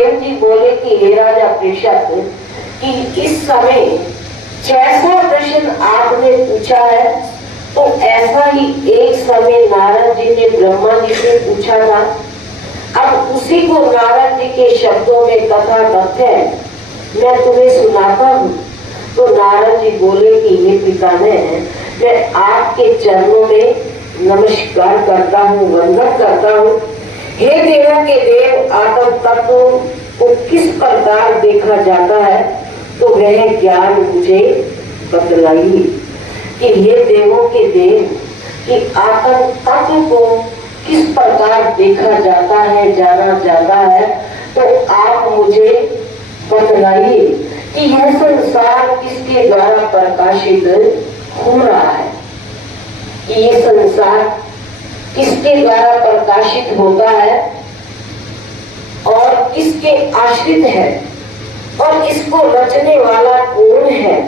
गुरुदेव जी बोले कि हे राजा परीक्षित, कि इस समय जैसा प्रश्न आपने पूछा है तो ऐसा ही एक समय नारद जी ने ब्रह्मा जी से पूछा था। अब उसी को नारद जी के शब्दों में कथा कथ्य मैं तुम्हें सुनाता हूँ। तो नारद जी बोले कि ये पितामह, मैं आपके चरणों में नमस्कार करता हूँ, वंदन करता हूँ। हे देवों के देव, आत्म तत्व को किस प्रकार देखा जाता है तो वह ज्ञान मुझे बतलाइए। कि हे देवों के देव, कि आत्म तत्व को किस प्रकार देखा जाता है, जाना जाता है, तो आप मुझे बतलाइए कि यह संसार किसके द्वारा प्रकाशित हो रहा है, कि ये संसार किसके द्वारा प्रकाशित होता है और किसके आश्रित है, और इसको रचने वाला कौन है,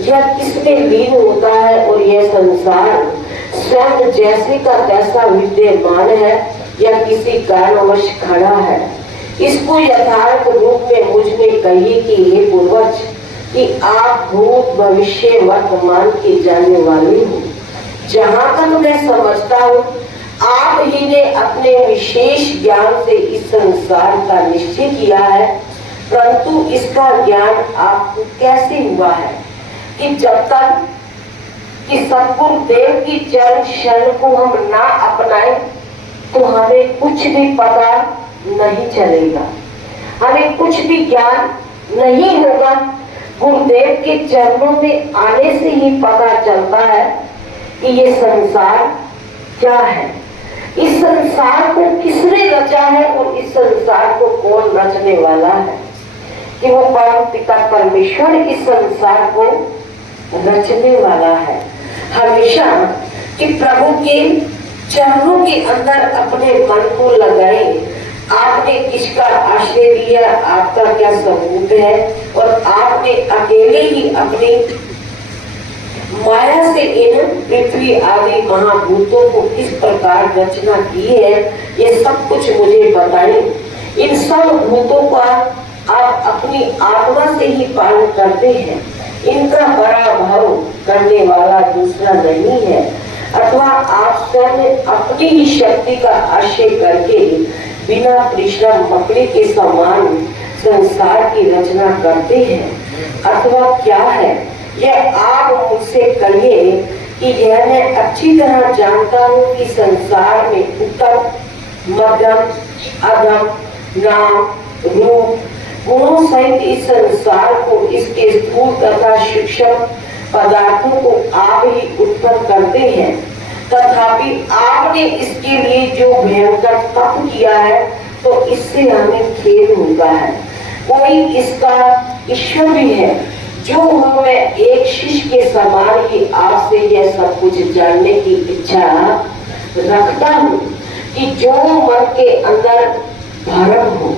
यह किसमें लीन होता है, और यह संसार स्वयं जैसे का तैसा विद्यमान है या किसी कारणवश खड़ा है। इसको यथार्थ रूप में मुझ में कहिए कि हे पूर्वज, कि आप भूत भविष्य वर्तमान के जानने वाले हो। जहाँ तक मैं समझता हूँ आप ही ने अपने विशेष ज्ञान से इस संसार का निश्चय किया है, परंतु इसका ज्ञान आपको कैसे हुआ है कि जब तक कि सद्गुरुदेव की चरण शरण को हम ना अपनाएं तो हमें कुछ भी पता नहीं चलेगा, हमें कुछ भी ज्ञान नहीं होगा। गुरुदेव के चरणों में आने से ही पता चलता है कि ये संसार क्या है, इस संसार को किसने रचा है और इस संसार को कौन रचने वाला है, कि वो परम पिता परमेश्वर इस संसार को रचने वाला है। हमेशा कि प्रभु के चरणों के अंदर अपने मन को लगाए। आपने किसका आश्रय लिया, आपका क्या सबूत है, और आपने अकेले ही अपनी माया से इन पृथ्वी आदि महाभूतों को किस प्रकार रचना की है, ये सब कुछ मुझे बताएं। इन सब भूतों का आप अपनी आत्मा से ही पालन करते हैं, इनका पराभव करने वाला दूसरा नहीं है, अथवा आप स्वयं अपनी ही शक्ति का आश्रय करके बिना परिश्रम मकड़ी के समान संसार की रचना करते हैं, अथवा क्या है यह आप मुझसे कहिए। कि यह मैं अच्छी तरह जानता हूँ कि संसार में उत्तम, मध्यम, अधम, नाम, रूप, गुणों सहित इस संसार को, इसके स्थूल तथा सूक्ष्म पदार्थों को आप ही उत्पन्न करते हैं। तथापि आपने इसके लिए जो भयंकर तप किया है तो इससे हमें खेद होता है। कोई इसका ईश्वर भी है जो मैं एक शिष्य के समान ही आपसे यह सब कुछ जानने की इच्छा रखता हूँ कि जो मन के अंदर भरम हो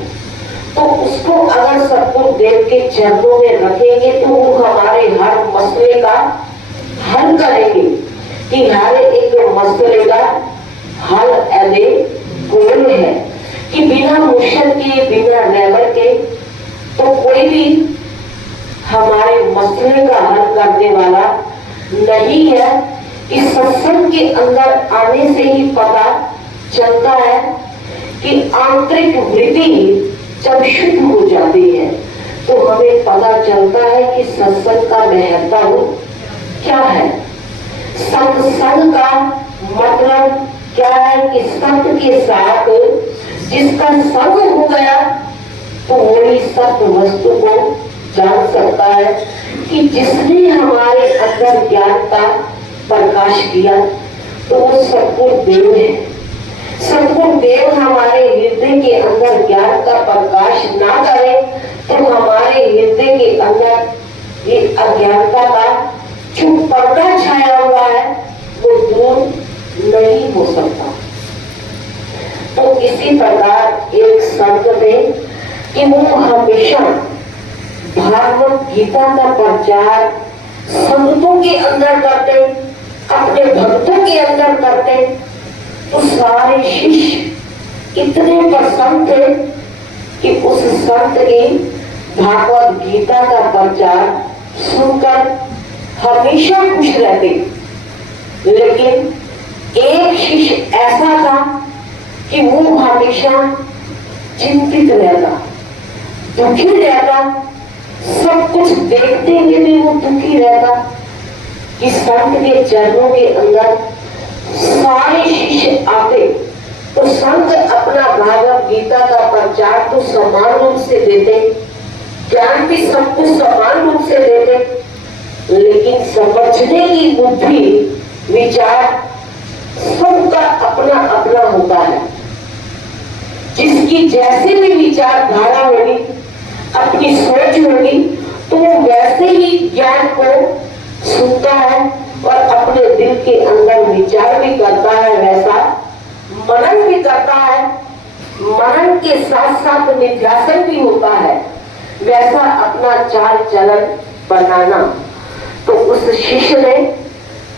तो उसको अगर सद्गुरुदेव के चरणों में रखेंगे तो वो हमारे हर मसले का हल करेंगे। कि हर एक मसले का हल ऐसे कौन है कि बिना मुश्किल के, बिना लेबर के तो कोई भी हमारे मसले का हल करने वाला नहीं है। इस सत्संग के अंदर आने से ही पता चलता है कि आंतरिक वृत्ति जब शुद्ध हो जाती है तो हमें पता चलता है कि सत्संग का महत्व क्या है। सत्संग का मतलब क्या है कि सत्य के साथ जिसका संग हो गया तो वही सत्य वस्तु को जान सकता है। कि जिसने हमारे अंदर ज्ञान का प्रकाश किया तो वो सद्गुरुदेव है। सद्गुरुदेव हमारे हृदय के अंदर ज्ञान का प्रकाश ना करे तो हमारे हृदय के अंदर ये अज्ञानता का जो पर्दा छाया हुआ है वो दूर नहीं हो सकता। तो इसी प्रकार एक संत में कि वो हमेशा भागवत गीता का प्रचार संतों के अंदर करते, अपने भक्तों के अंदर करते, तो सारे शिष्य इतने प्रसन्न थे कि उस संत की भागवत गीता का प्रचार सुनकर हमेशा खुश रहते। लेकिन एक शिष्य ऐसा था कि वो हमेशा चिंतित रहता, दुखी रहता, सब कुछ देखते हुए भी वो दुखी रहता कि संत के चरणों के अंदर सारे शिष्य आते तो संत अपना भागवत गीता का प्रचार तो समान रूप से देते, ज्ञान भी सब कुछ समान रूप से देते, लेकिन समझने की बुद्धि विचार सबका अपना अपना होता है। जिसकी जैसे भी विचारधारा होगी, अपनी सोच होगी, तो वो वैसे ही ज्ञान को सुनता है और अपने दिल के अंदर विचार भी करता है, वैसा मनन भी करता है। मनन के साथ साथ निध्यासन भी होता है, वैसा अपना चाल चलन बनाना। तो उस शिष्य ने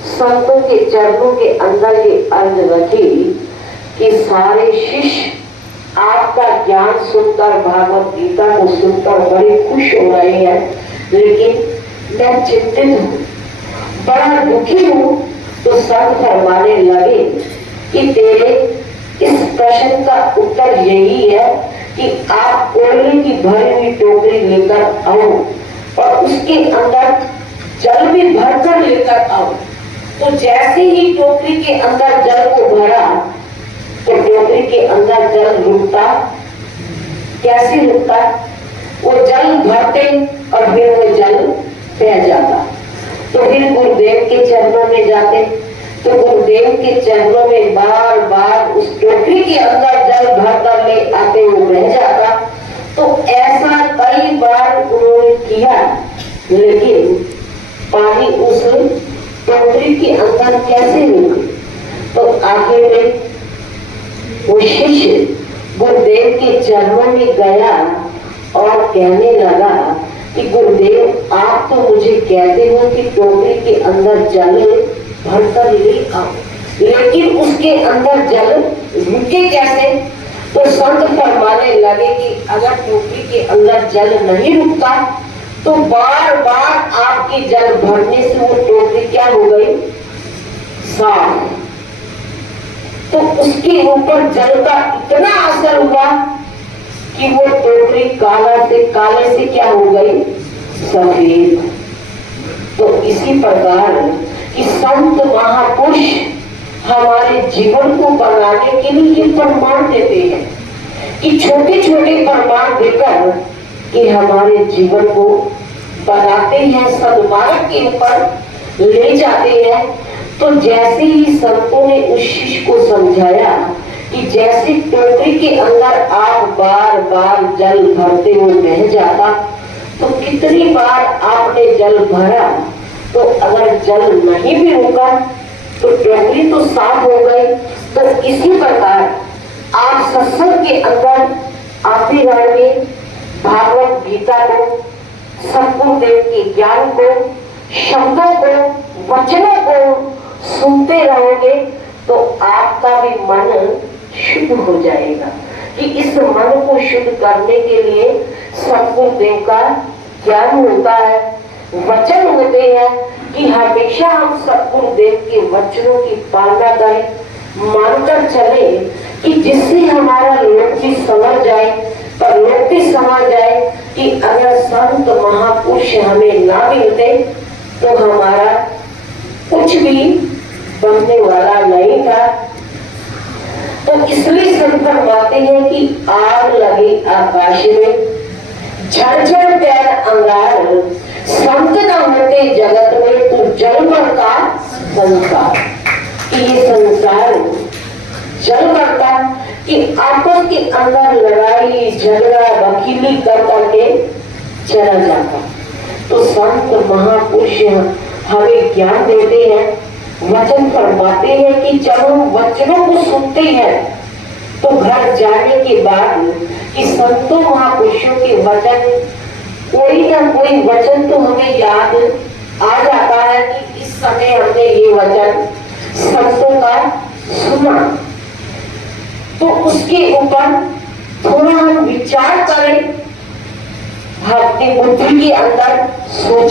संतों के चरणों के अंदर ये अर्ज रखी कि सारे शिष्य आपका ज्ञान सुनकर, भागवत गीता को सुनकर बड़े खुश हो रहे हैं, लेकिन मैं चिंतित हूँ, बड़ा दुखी हूँ। तो संत फरमाने लगे कि तेरे इस प्रश्न का उत्तर यही है कि आप कोयले की भरी हुई टोकरी लेकर आओ और उसके अंदर जल भी भरकर लेकर आओ। तो जैसे ही टोकरी के अंदर जल को भरा तो टोकरी के अंदर जल रुकता, कैसे रुकता? वो जल भरते और फिर वो जल बह जाता। तो फिर गुरुदेव के चरणों में जाते, तो गुरुदेव के चरणों में बार बार उस टोकरी के अंदर जल भर कर ले आते, वो बह जाता। तो ऐसा कई बार उन्होंने किया, लेकिन पानी उस टोकरी के अंदर कैसे रुके? तो आखिर में वो शिष्य गुरुदेव के चरणों में गया और कहने लगा कि गुरुदेव, आप तो मुझे कहते हो कि टोकरी के अंदर जल भरकर ले आओ, लेकिन उसके अंदर जल रुके कैसे? तो संत फरमाने लगे कि अगर टोकरी के अंदर जल नहीं रुकता तो बार बार आपकी जल भरने से वो टोकरी क्या हो गई? साफ। तो उसके ऊपर जल का इतना असर हुआ कि वो टोकरी काले से क्या हो गई? सफेद। तो इसी प्रकार कि संत महापुरुष हमारे जीवन को बनाने के लिए प्रमाण देते हैं कि छोटे छोटे प्रमाण देकर कि हमारे जीवन को बनाते हैं, सद्मार्ग के ऊपर ले जाते हैं। तो जैसे ही संतों ने उस शिष्य को समझाया कि जैसे टोकरी के अंदर आप बार बार जल भरते हो बह जाता, तो कितनी बार आपने जल भरा, तो अगर जल नहीं भी रुका तो टोकरी तो साफ हो गई। तो इसी प्रकार आप सत्संग के अंदर आते रहेंगे, भागवत गीता को, सतगुरुदेव के ज्ञान को, शब्दों को, वचनों को सुनते रहोगे तो आपका भी मन शुद्ध हो जाएगा। कि इस मन को शुद्ध करने के लिए सतगुरुदेव का ज्ञान होता है, वचन होते हैं कि हमेशा हम सतगुरुदेव के वचनों की पालना करें, मानकर चले कि जिससे हमारा लोक भी समझ जाए, पर लोक भी समझ जाए कि अगर संत महापुरुष हमें ना मिलते तो हमारा कुछ भी बनने वाला नहीं था। तो इसलिए संत फरमाते हैं कि आग लगी आकाश में, झरझर पैर अंगार, संत न होते जगत में तो जलमर का संसार। कि ये संसार जल करता कि आपस के अंदर लड़ाई झगड़ा वकीली कर करके चला जाता। तो संत महापुरुष हमें ज्ञान देते हैं, वचन फरमाते हैं कि जब हम वचनों को सुनते हैं तो घर जाने के बाद कि संतों महापुरुषों के वचन, कोई ना कोई वचन तो हमें याद आ जाता है कि इस समय हमने ये वचन संतों का सुना। तो उसके ऊपर थोड़ा हम विचार करें, अपनी बुद्धि के अंदर सोच